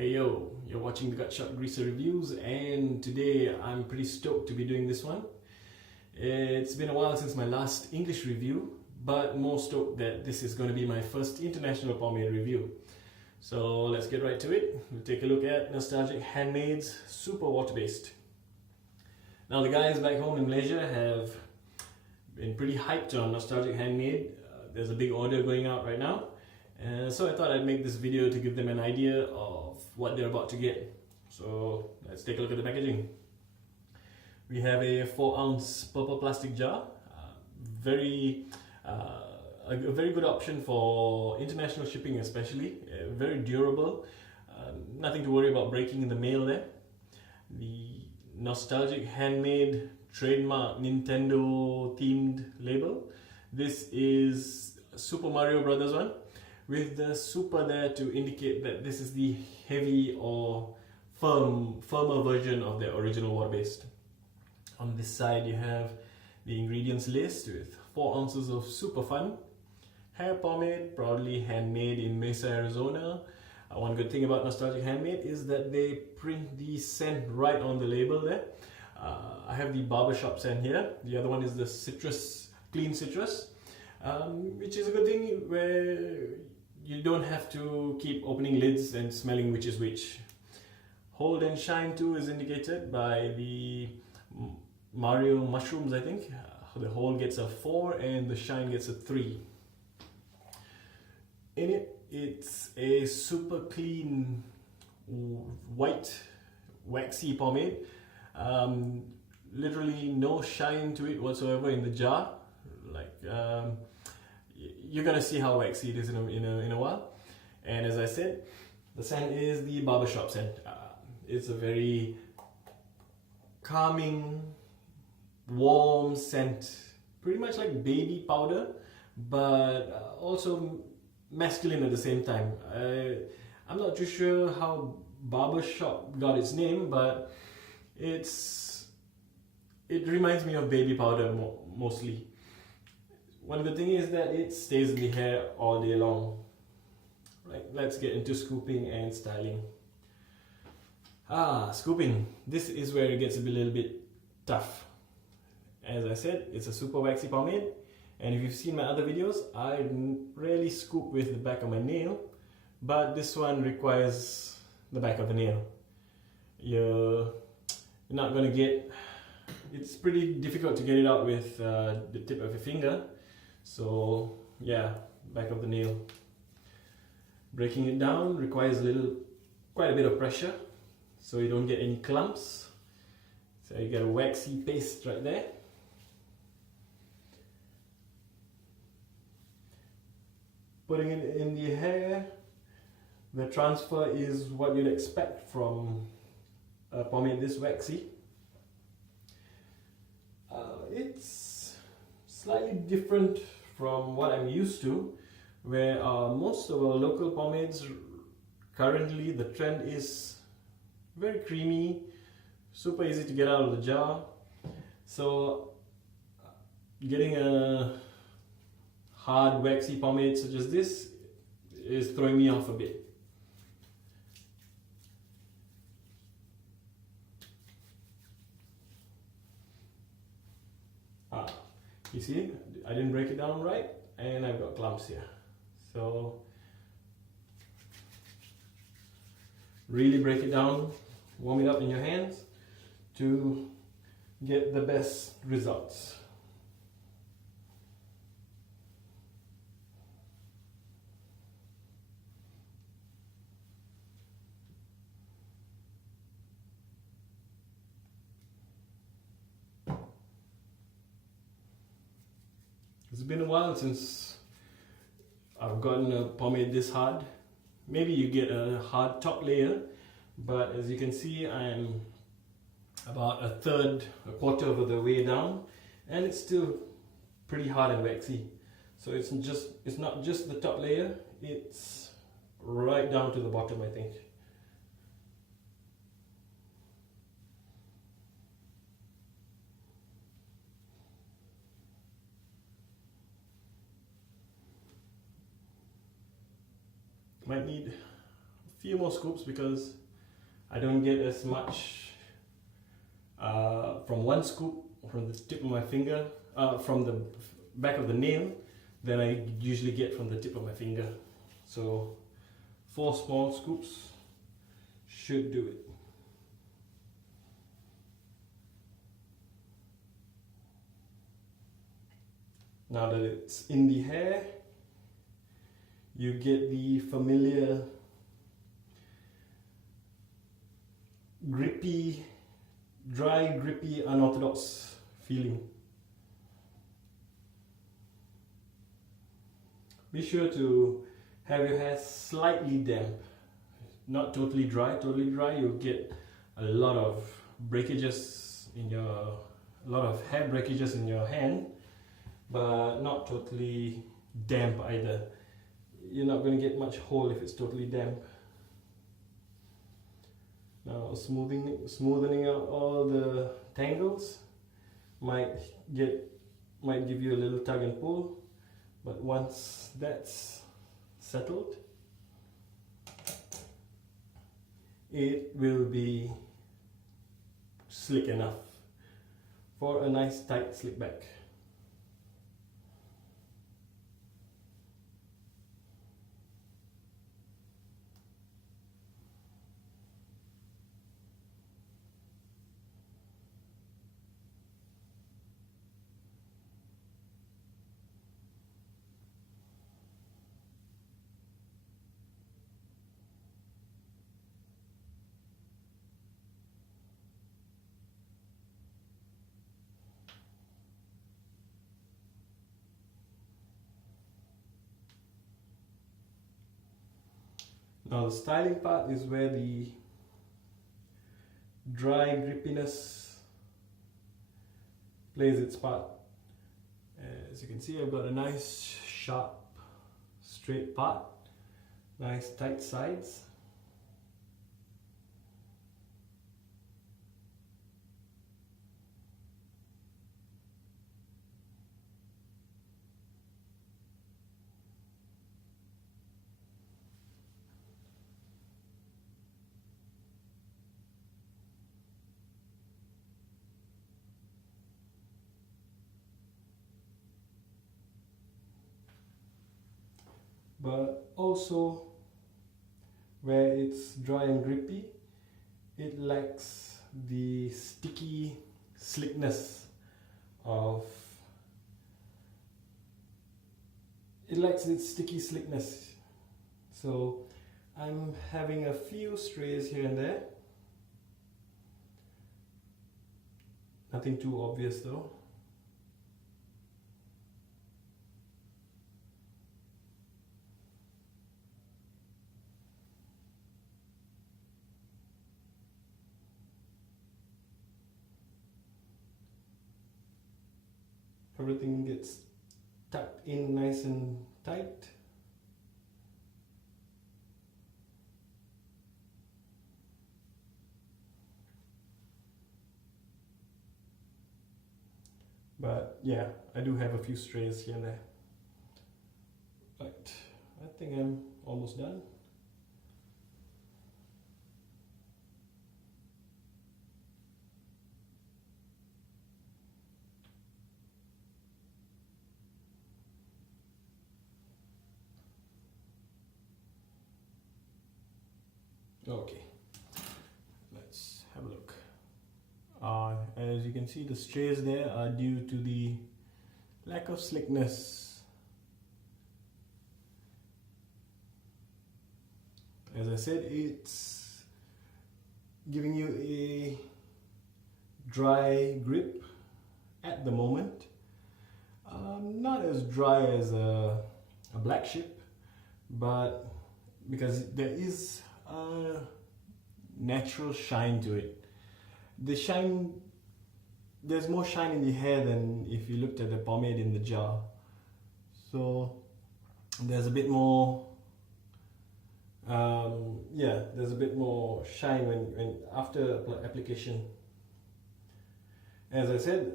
Hey yo, you're watching the Gut Shot Greaser Reviews, and today I'm pretty stoked to be doing this one. It's been a while since my last English review, but more stoked that this is going to be my first international pomade review. So let's get right to it. We'll take a look at Nostalgic Handmade's Super Water-Based. Now the guys back home in Malaysia have been pretty hyped on Nostalgic Handmade. There's a big order going out right now. So I thought I'd make this video to give them an idea of what they're about to get. So let's take a look at the packaging. We have a 4-ounce purple plastic jar. A very good option for international shipping especially. Very durable. Nothing to worry about breaking in the mail there. The Nostalgic Handmade trademark Nintendo themed label. This is Super Mario Brothers one, with the super there to indicate that this is the heavy or firmer version of the original water-based. On this side you have the ingredients list with 4 ounces of super fun hair pomade, proudly handmade in Mesa, Arizona. One good thing about Nostalgic Handmade is that they print the scent right on the label there. I have the barbershop scent here. The other one is the citrus, clean citrus, which is a good thing where you don't have to keep opening lids and smelling which is which. Hold and shine too is indicated by the Mario mushrooms, I think. The hold gets a 4 and the shine gets a 3. In it, it's a super clean white waxy pomade. Literally no shine to it whatsoever in the jar. You're gonna see how waxy it is in a while. And as I said, the scent is the barbershop scent. It's a very calming, warm scent, pretty much like baby powder, but also masculine at the same time. I'm not too sure how barbershop got its name, but it reminds me of baby powder mostly. One good thing is that it stays in the hair all day long. Right, let's get into scooping and styling. Scooping. This is where it gets a little bit tough. As I said, it's a super waxy pomade, and if you've seen my other videos, I rarely scoop with the back of my nail, but this one requires the back of the nail. You're not gonna get. It's pretty difficult to get it out with the tip of your finger. So yeah, back of the nail. Breaking it down requires quite a bit of pressure, so you don't get any clumps. So you get a waxy paste right there. Putting it in the hair, the transfer is what you'd expect from a pomade this waxy. It's slightly different from what I'm used to, where most of our local pomades currently the trend is very creamy, super easy to get out of the jar. So getting a hard waxy pomade such as this is throwing me off a bit. You see, I didn't break it down right, and I've got clumps here. So really break it down, warm it up in your hands to get the best results. It's been a while since I've gotten a pomade this hard. Maybe you get a hard top layer, but as you can see, I'm about a quarter of the way down, and it's still pretty hard and waxy. So it's not just the top layer, it's right down to the bottom, I think. Might need few more scoops because I don't get as much from one scoop from the tip of my finger, from the back of the nail, than I usually get from the tip of my finger. So 4 small scoops should do it. Now that it's in the hair, you get the familiar grippy, dry, grippy, unorthodox feeling. Be sure to have your hair slightly damp, not totally dry. Totally dry, you'll get a lot of breakages in your, a lot of hair breakages in your hand, but not totally damp either. You're not going to get much hole if it's totally damp. Now smoothing out all the tangles might give you a little tug and pull, but once that's settled, it will be slick enough for a nice tight slick back. Now the styling part is where the dry grippiness plays its part. As you can see, I've got a nice sharp straight part, nice tight sides. But also where it's dry and grippy, it lacks the sticky slickness of, so I'm having a few strays here and there, nothing too obvious though. Everything gets tucked in nice and tight. But yeah, I do have a few strays here and there. But I think I'm almost done. Okay, let's have a look. As you can see, the strays there are due to the lack of slickness. As I said, it's giving you a dry grip at the moment. Not as dry as a black chip, but because there is a natural shine to it. The shine, there's more shine in the hair than if you looked at the pomade in the jar. So there's a bit more, there's a bit more shine when after application. As I said,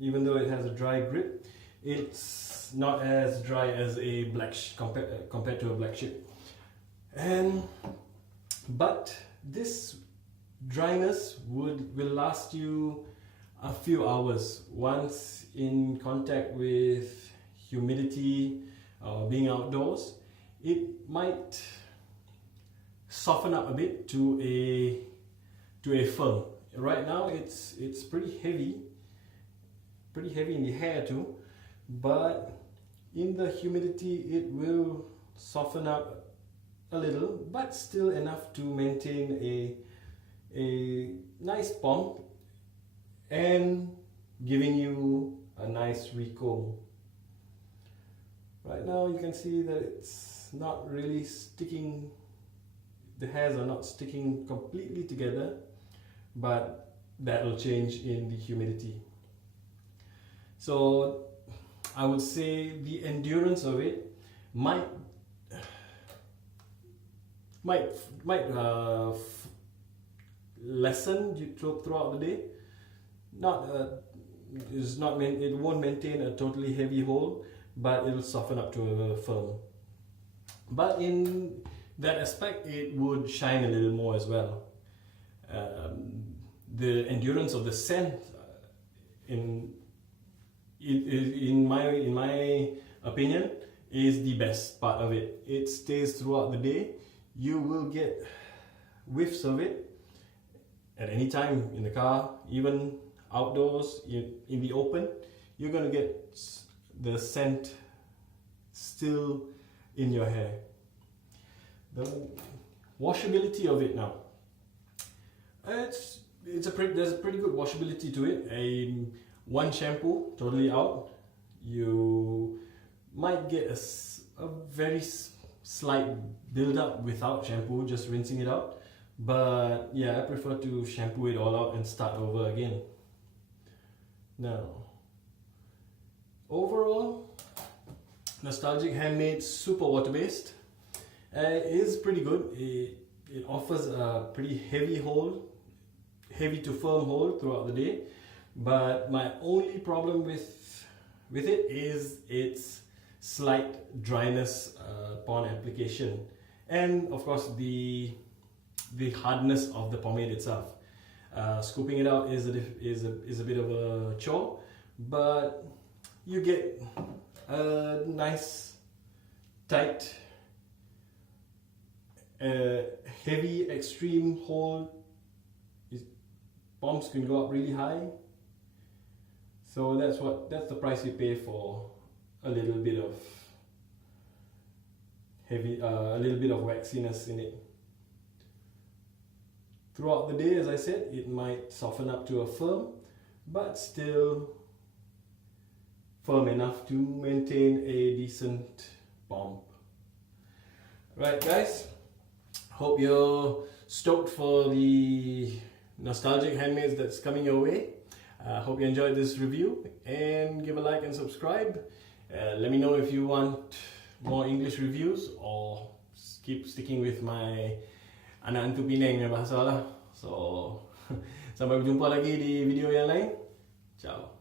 even though it has a dry grip, it's not as dry as a black compared to a black chip. But this dryness will last you a few hours. Once in contact with humidity, being outdoors, it might soften up a bit to a film. Right now it's pretty heavy in the hair too, but in the humidity it will soften up a little, but still enough to maintain a nice pomp and giving you a nice recomb. Right now you can see that it's not really sticking, the hairs are not sticking completely together, but that will change in the humidity. So I would say the endurance of it might lessen throughout the day. It won't maintain a totally heavy hold, but it'll soften up to a film. But in that aspect, it would shine a little more as well. The endurance of the scent, in my opinion, is the best part of it. It stays throughout the day. You will get whiffs of it at any time in the car, even outdoors, in the open. You're gonna get the scent still in your hair. The washability of it now, there's a pretty good washability to it. One shampoo totally out, you might get a very slight build up without shampoo, just rinsing it out. But yeah, I prefer to shampoo it all out and start over again. Now, overall, Nostalgic Handmade super water based is pretty good. It offers a pretty heavy to firm hold throughout the day. But my only problem with it is its slight dryness upon application, and of course the hardness of the pomade itself. Scooping it out is a bit of a chore, but you get a nice tight heavy extreme hold. Pomps can go up really high, so that's the price you pay for a little bit of waxiness in it. Throughout the day, as I said, it might soften up to a firm, but still firm enough to maintain a decent pomp. Right guys, hope you're stoked for the Nostalgic Handmades that's coming your way. Hope you enjoyed this review, and give a like and subscribe. Let me know if you want more English reviews or keep sticking with my anak antu Penang bahasa lah. So sampai berjumpa lagi di video yang lain. Ciao.